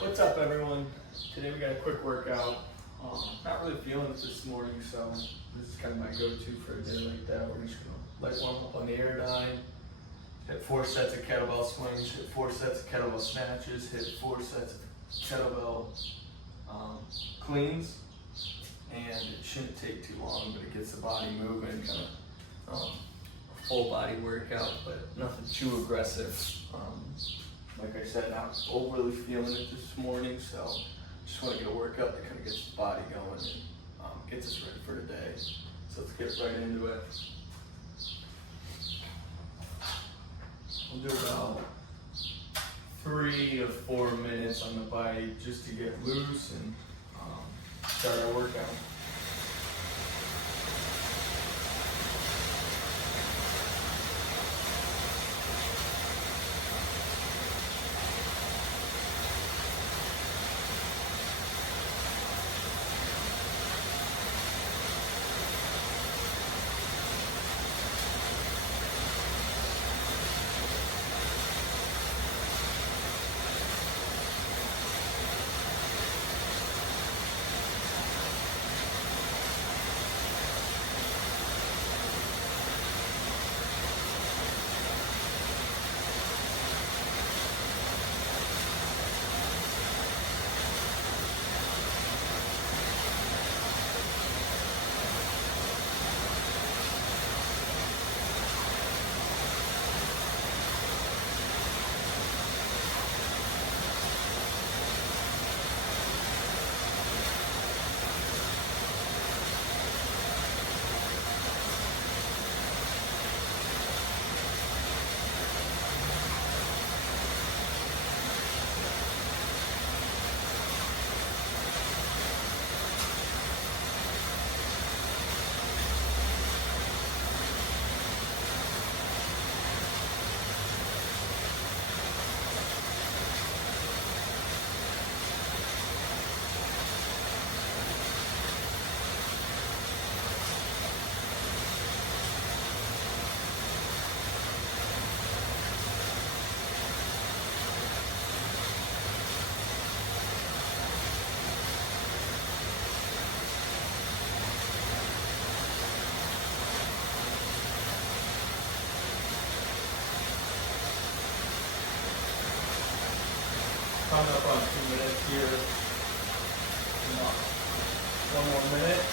What's up, everyone? Today we got a quick workout. Not really feeling it this morning, so this is kind of my go-to for a day like that. We're just gonna light warm up on the Airdyne, hit 4 sets of kettlebell swings, hit 4 sets of kettlebell snatches, hit 4 sets of kettlebell cleans, and it shouldn't take too long, but it gets the body moving, kind of a full body workout, but nothing too aggressive. Like I said, not overly feeling it this morning, so just want to get a workout that kind of gets the body going and gets us ready for the day. So let's get right into it. We'll do about 3 to 4 minutes on the bike just to get loose and start our workout. Coming up on 2 minutes here. One more minute.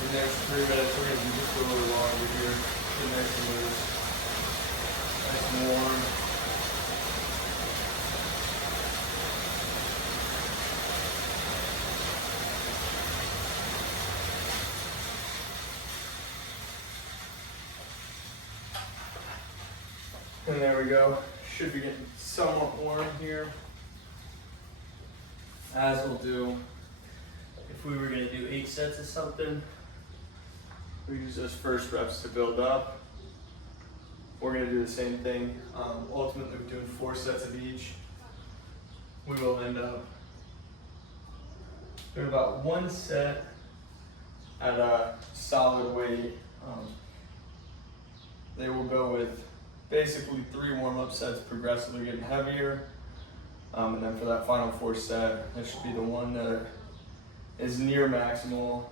The next 3 minutes, we're going to do just a little longer here. Get nice and loose. Nice and warm. And there we go. Should be getting somewhat warm here. As we'll do, if we were going to do 8 sets of something, we use those first reps to build up. We're going to do the same thing. Ultimately, we're doing 4 sets of each. We will end up doing about 1 set at a solid weight. They will go with basically 3 warm-up sets, progressively getting heavier. And then for that final 4 set, that should be the one that is near maximal.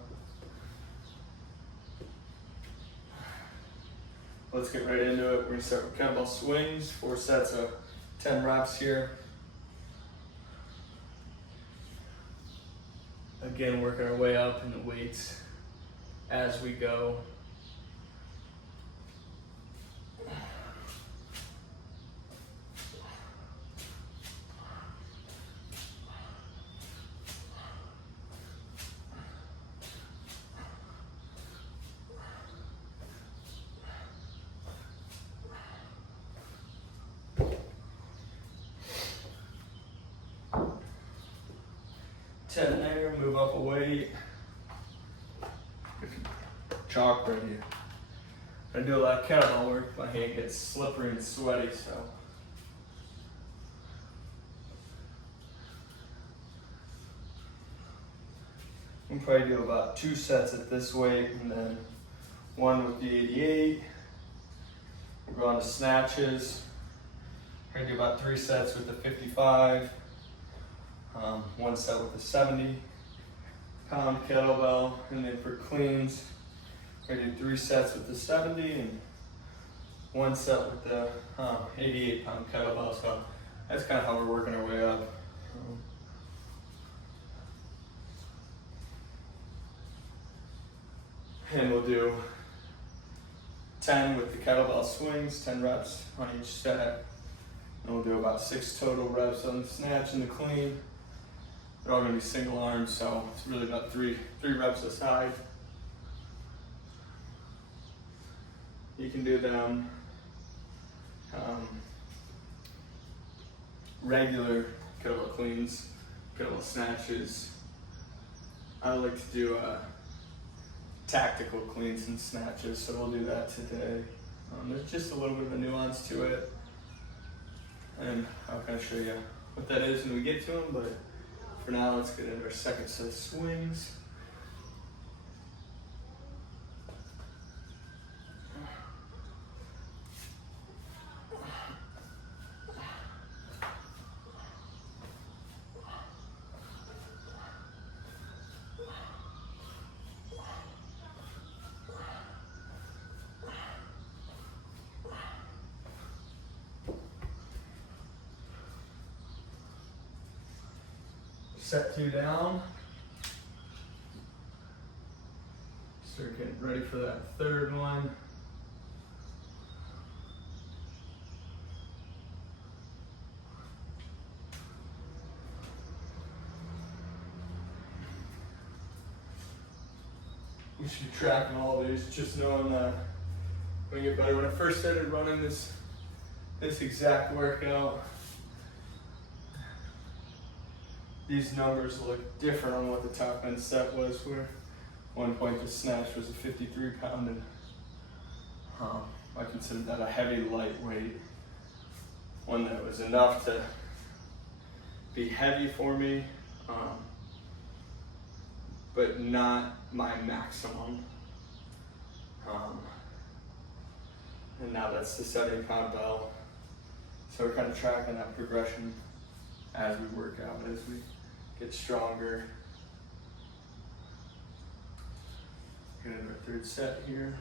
Let's get right into it. We're gonna start with kettlebell swings, 4 sets of 10 reps here. Again, working our way up in the weights. as we go. Ten there, move up a weight. Chalk right here. I do a lot of kettlebell work, my hand gets slippery and sweaty, so. We'll probably do about 2 sets at this weight and then 1 with the 88. We'll go on to snatches. We're gonna do about 3 sets with the 55. 1 set with the 70-pound kettlebell, and then for cleans, we're gonna do 3 sets with the 70 and 1 set with the 88-pound kettlebell. So that's kind of how we're working our way up. And we'll do 10 with the kettlebell swings, 10 reps on each set. And we'll do about 6 total reps on the snatch and the clean. They're all gonna be single arms, so it's really about three reps a side. You can do them regular kettlebell cleans, kettlebell snatches. I like to do tactical cleans and snatches, so we'll do that today. There's just a little bit of a nuance to it, and I'll kind of show you what that is when we get to them, but for now, let's get into our second set of swings. Set 2 down. Start getting ready for that third one. We should be tracking all of these, just knowing that we get better. When I first started running this exact workout, these numbers look different on what the top end set was, where one point the snatch was a 53-pound, and I considered that a heavy lightweight, one that was enough to be heavy for me, but not my maximum. And now that's the 70-pound bell. So we're kind of tracking that progression as we work out, as we get stronger. Get into our third set here.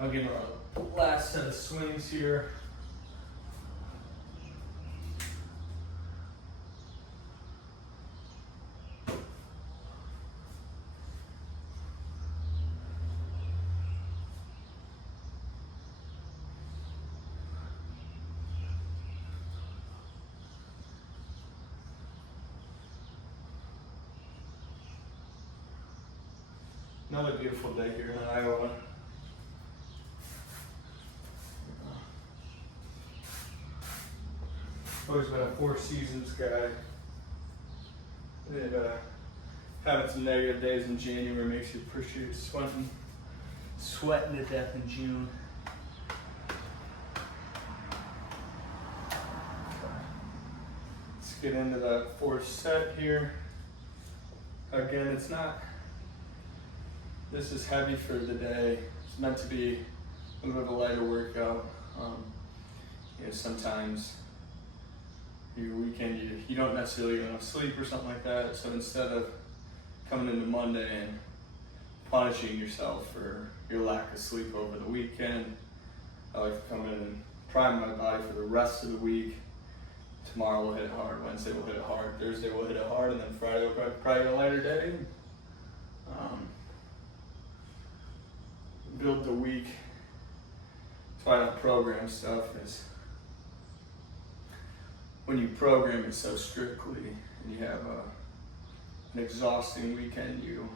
I'll give our last set of swings here. Another beautiful day here in Iowa. Always been a Four Seasons guy. And having some negative days in January makes you appreciate sweating to death in June. Let's get into that fourth set here. Again, it's not, this is heavy for the day. It's meant to be a little bit of a lighter workout. You know, sometimes your weekend you don't necessarily get enough sleep or something like that. So instead of coming into Monday and punishing yourself for your lack of sleep over the weekend, I like to come in and prime my body for the rest of the week. Tomorrow we'll hit it hard, Wednesday we'll hit it hard, Thursday we'll hit it hard, and then Friday will probably be a lighter day. Build the week. That's why I don't program stuff, is when you program it so strictly and you have an exhausting weekend, you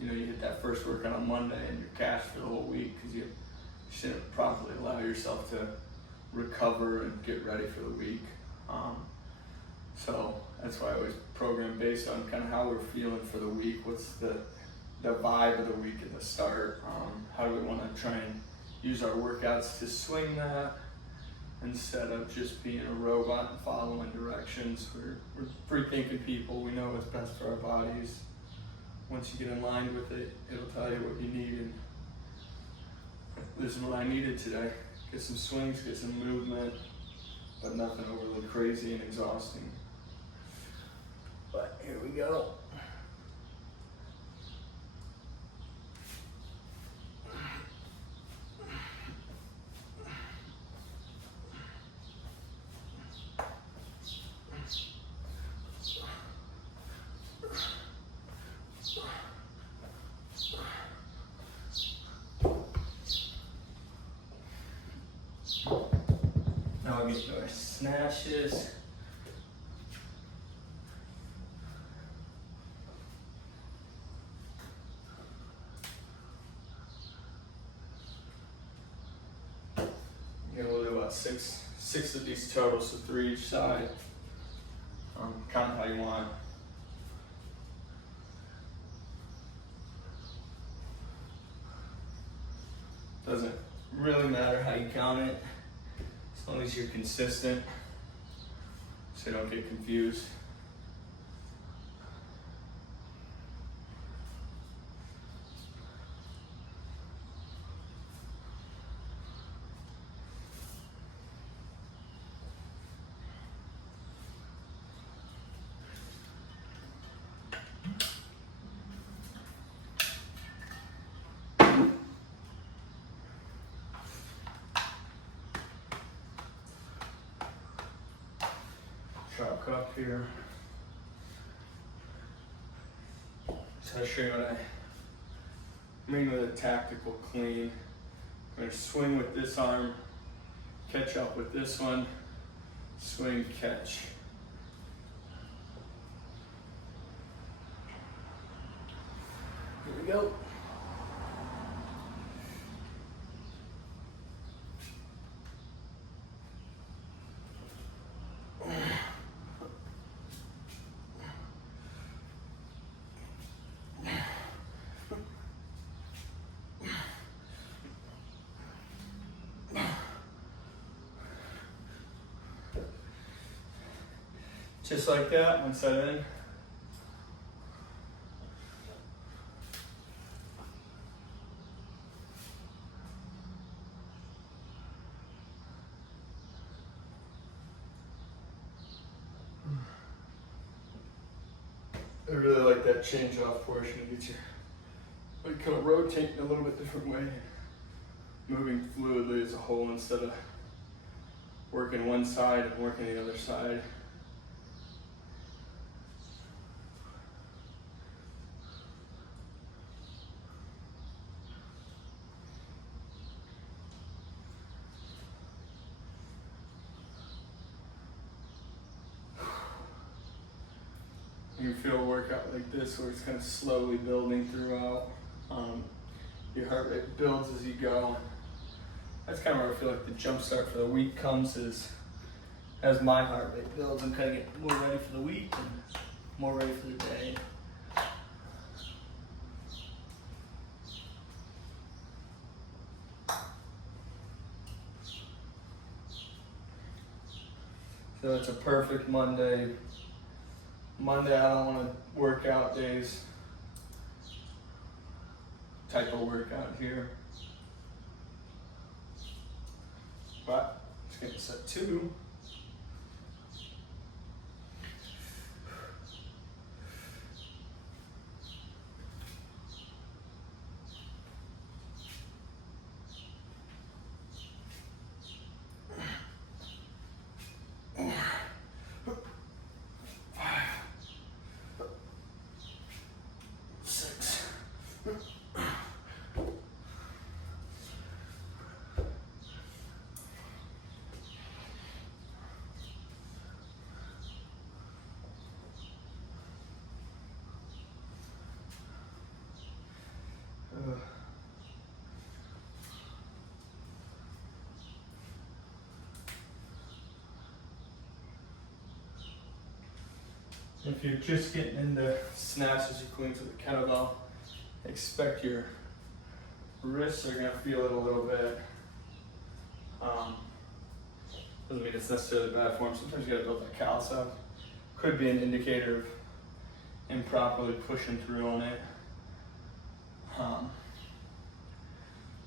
hit that first workout on Monday and you're cashed for the whole week because you shouldn't properly allow yourself to recover and get ready for the week. So that's why I always program based on kind of how we're feeling for the week. What's the vibe of the week at the start? How do we want to try and use our workouts to swing that instead of just being a robot and following directions? We're free thinking people. We know what's best for our bodies. Once you get in line with it, it'll tell you what you need. And this is what I needed today. Get some swings, get some movement, but nothing overly crazy and exhausting. But here we go. Now we get to our snatches. We'll do about six of these total, so 3 each side. Count how you want. Doesn't really matter how you count it, as long as you're consistent, so you don't get confused. Truck up here. So I'll show you what I mean with a tactical clean. I'm going to swing with this arm, catch up with this one, swing, catch. Here we go. Just like that, one side in. I really like that change off portion. It gets you like kind of rotating a little bit different way, moving fluidly as a whole instead of working one side and working the other side. You can feel a workout like this where it's kind of slowly building throughout. Your heart rate builds as you go. That's kind of where I feel like the jump start for the week comes, is as my heart rate builds, I'm kind of getting more ready for the week and more ready for the day. So it's a perfect Monday. Monday, I don't want to work out days type of workout here. But it's Let's get set 2. If you're just getting into snatches, you're going to the kettlebell, expect your wrists are going to feel it a little bit. Doesn't mean it's necessarily bad form. Sometimes you got to build that callus up. Could be an indicator of improperly pushing through on it.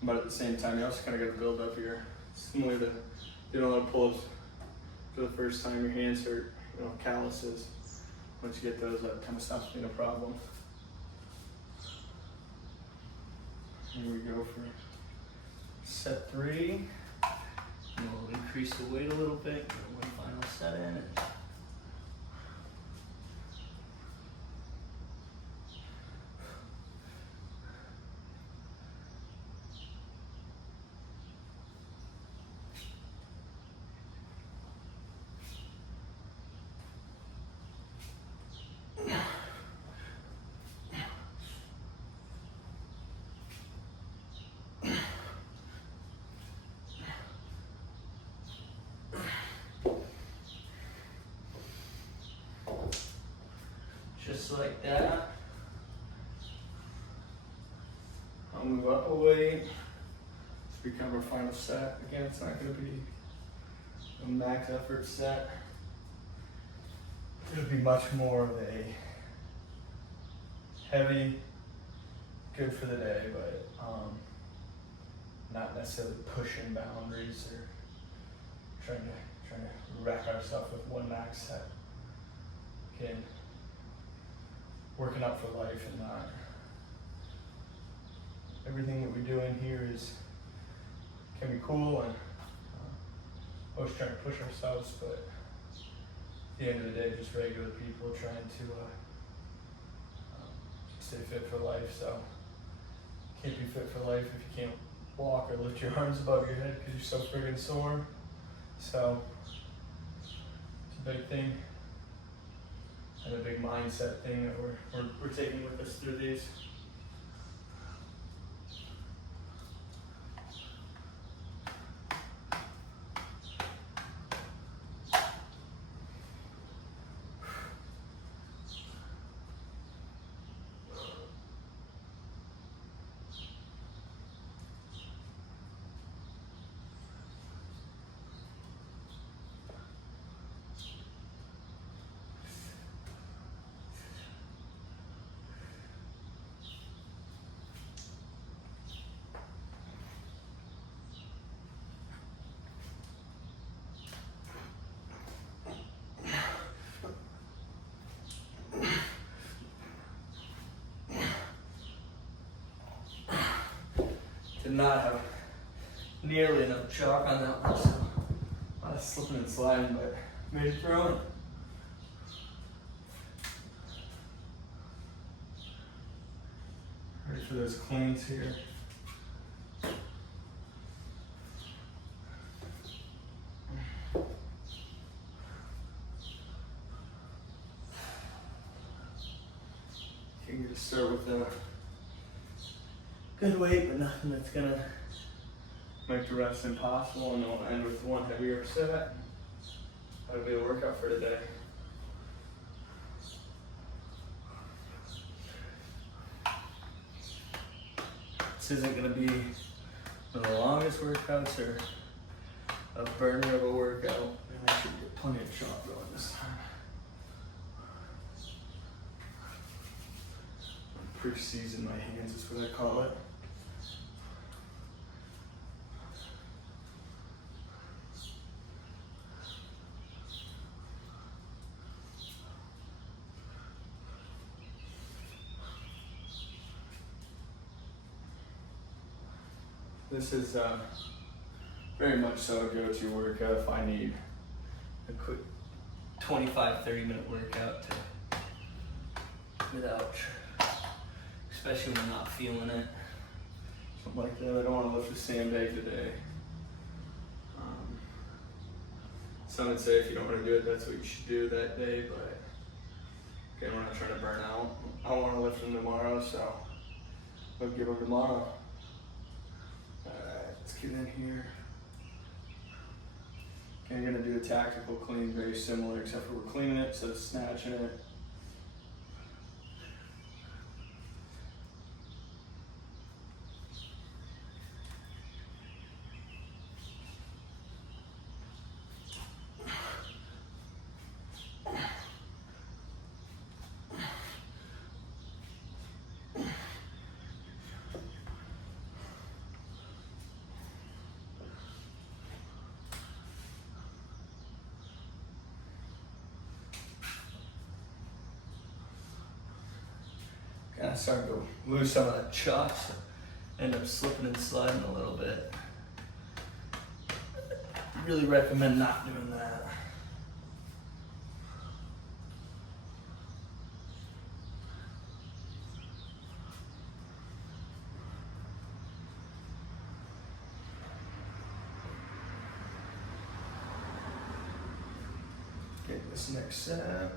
But at the same time, you also kind of got to build up your, similar to, you don't want to pull for the first time, your hands hurt, calluses. Once you get those, that kind of stops being a problem. Here we go for set 3. And we'll increase the weight a little bit, get one final set in. Just like that. I'll move up a weight. Let's become our final set. Again, it's not going to be a max effort set. It'll be much more of a heavy, good for the day, but not necessarily pushing boundaries or trying to wreck ourselves with one max set. Again, working out for life and not everything that we're doing here can be cool and always trying to push ourselves, but at the end of the day, just regular people trying to stay fit for life. So can't be fit for life if you can't walk or lift your arms above your head because you're so friggin' sore. So it's a big thing. And a big mindset thing that we're taking with us through these. Did not have nearly enough chalk on that one, so a lot of slipping and sliding, but made it through it. Ready for those cleans here. You're gonna start with a good weight, but nothing that's gonna make the rest impossible, and then we'll end with one heavier set. That'll be a workout for today. This isn't gonna be one of the longest workouts or a burner of a workout, and I should get plenty of chalk going this time. Pre-season my hands is what I call it. This is very much so a go-to workout if I need a quick 25-30 minute workout without, especially when I'm not feeling it. Something like that. I don't want to lift a sandbag today. Some would say if you don't want to do it, that's what you should do that day, but again, we're not trying to burn out. I want to lift them tomorrow, so I'll give them tomorrow. Alright, let's get in here. Okay, I'm going to do a tactical clean, very similar, except for we're cleaning it, so it's snatching it. Kind of starting to lose some of that chuck, so end up slipping and sliding a little bit. Really recommend not doing that. Okay, this next set.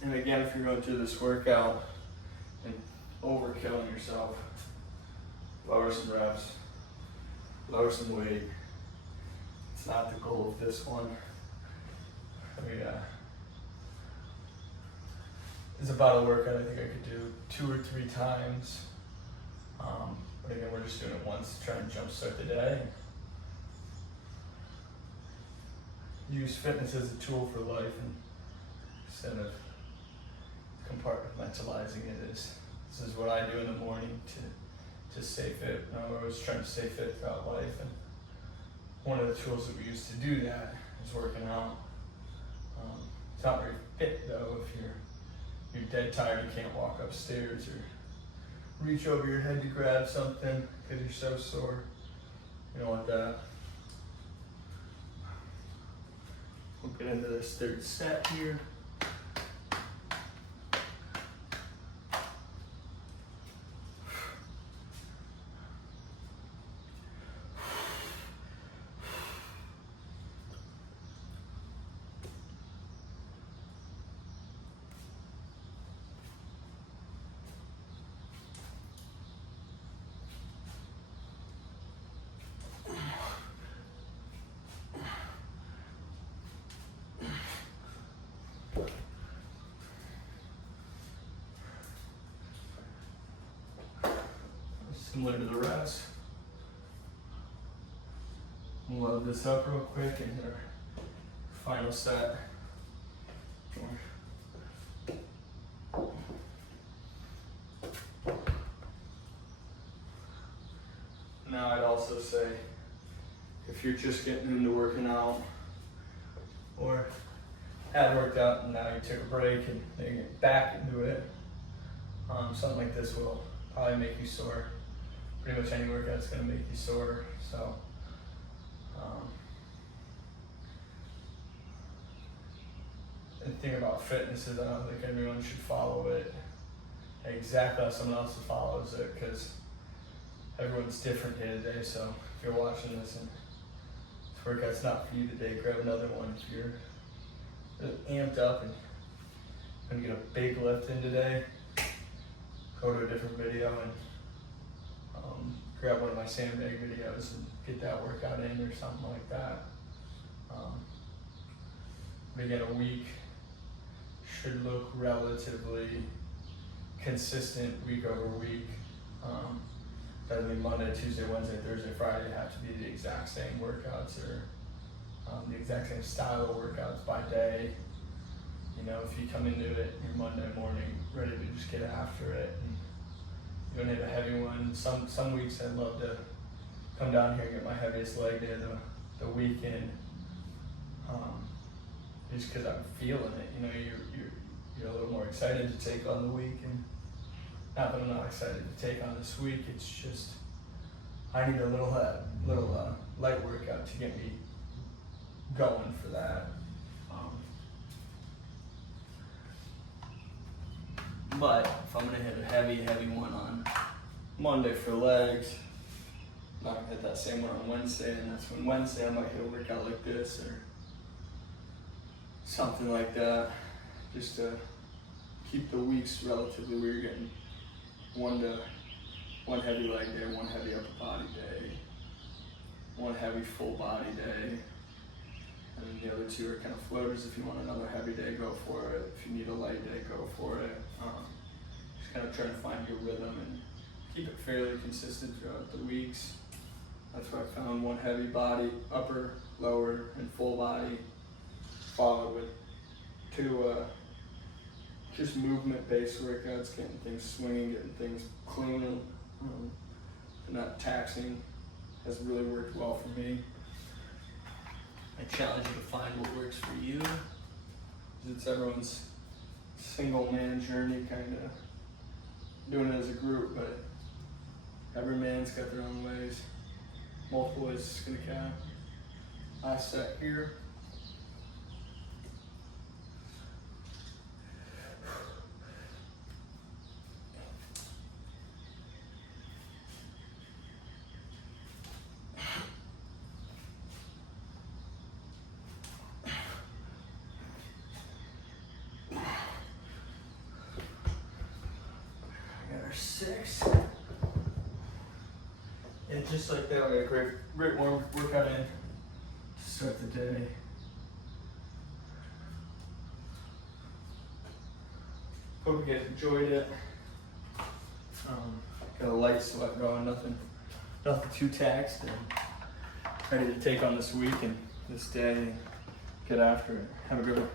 And again, if you're going through this workout and overkilling yourself, lower some reps, lower some weight. It's not the goal of this one. It's about a workout I think I could do 2 or 3 times. But again, we're just doing it once to try and jumpstart the day. Use fitness as a tool for life and instead of compartmentalizing it as this is what I do in the morning to stay fit. We're always trying to stay fit throughout life, and one of the tools that we use to do that is working out. It's not very fit though if you're dead tired, you can't walk upstairs or reach over your head to grab something because you're so sore. You don't want that. We'll get into this third set here. Similar to the rest. We'll load this up real quick and hit our final set. Now I'd also say if you're just getting into working out or had worked out and now you took a break and then you get back into it, something like this will probably make you sore. Pretty much any workout's going to make you sore. So, the thing about fitness is I don't think everyone should follow it exactly how someone else follows it because everyone's different day to day. So, if you're watching this and this workout's not for you today, grab another one. If you're really amped up and going to get a big lift in today, go to a different video and grab one of my sandbag videos and get that workout in or something like that. But again, a week should look relatively consistent week over week. Doesn't mean Monday, Tuesday, Wednesday, Thursday, Friday have to be the exact same workouts or the exact same style of workouts by day. You know, if you come into it your Monday morning ready to just get after it, and you don't need a heavy one. Some weeks I'd love to come down here and get my heaviest leg day the weekend, just because I'm feeling it. You know, you're a little more excited to take on the week, and not that I'm not excited to take on this week. It's just I need a little light workout to get me going for that. But if I'm gonna hit a heavy one on Monday for legs, I'm not gonna hit that same one on Wednesday, and that's when Wednesday I might hit a workout like this or something like that, just to keep the weeks relatively where you're getting one heavy leg day, one heavy upper body day, one heavy full body day, and then the other two are kind of floaters. If you want another heavy day, go for it. If you need a light day, go for it. Just kind of trying to find your rhythm and keep it fairly consistent throughout the weeks. That's where I found one heavy body, upper, lower, and full body, followed with two just movement-based workouts, getting things swinging, getting things clean, and not taxing, has really worked well for me. I challenge you to find what works for you. It's everyone's single man journey, kind of doing it as a group, but every man's got their own ways. Multiple ways to skin a cat. Last set here. Six. And just like that, we got a great warm workout in to start the day. Hope you guys enjoyed it. Got a light sweat going, nothing too taxed, and ready to take on this week and this day and get after it. Have a good one.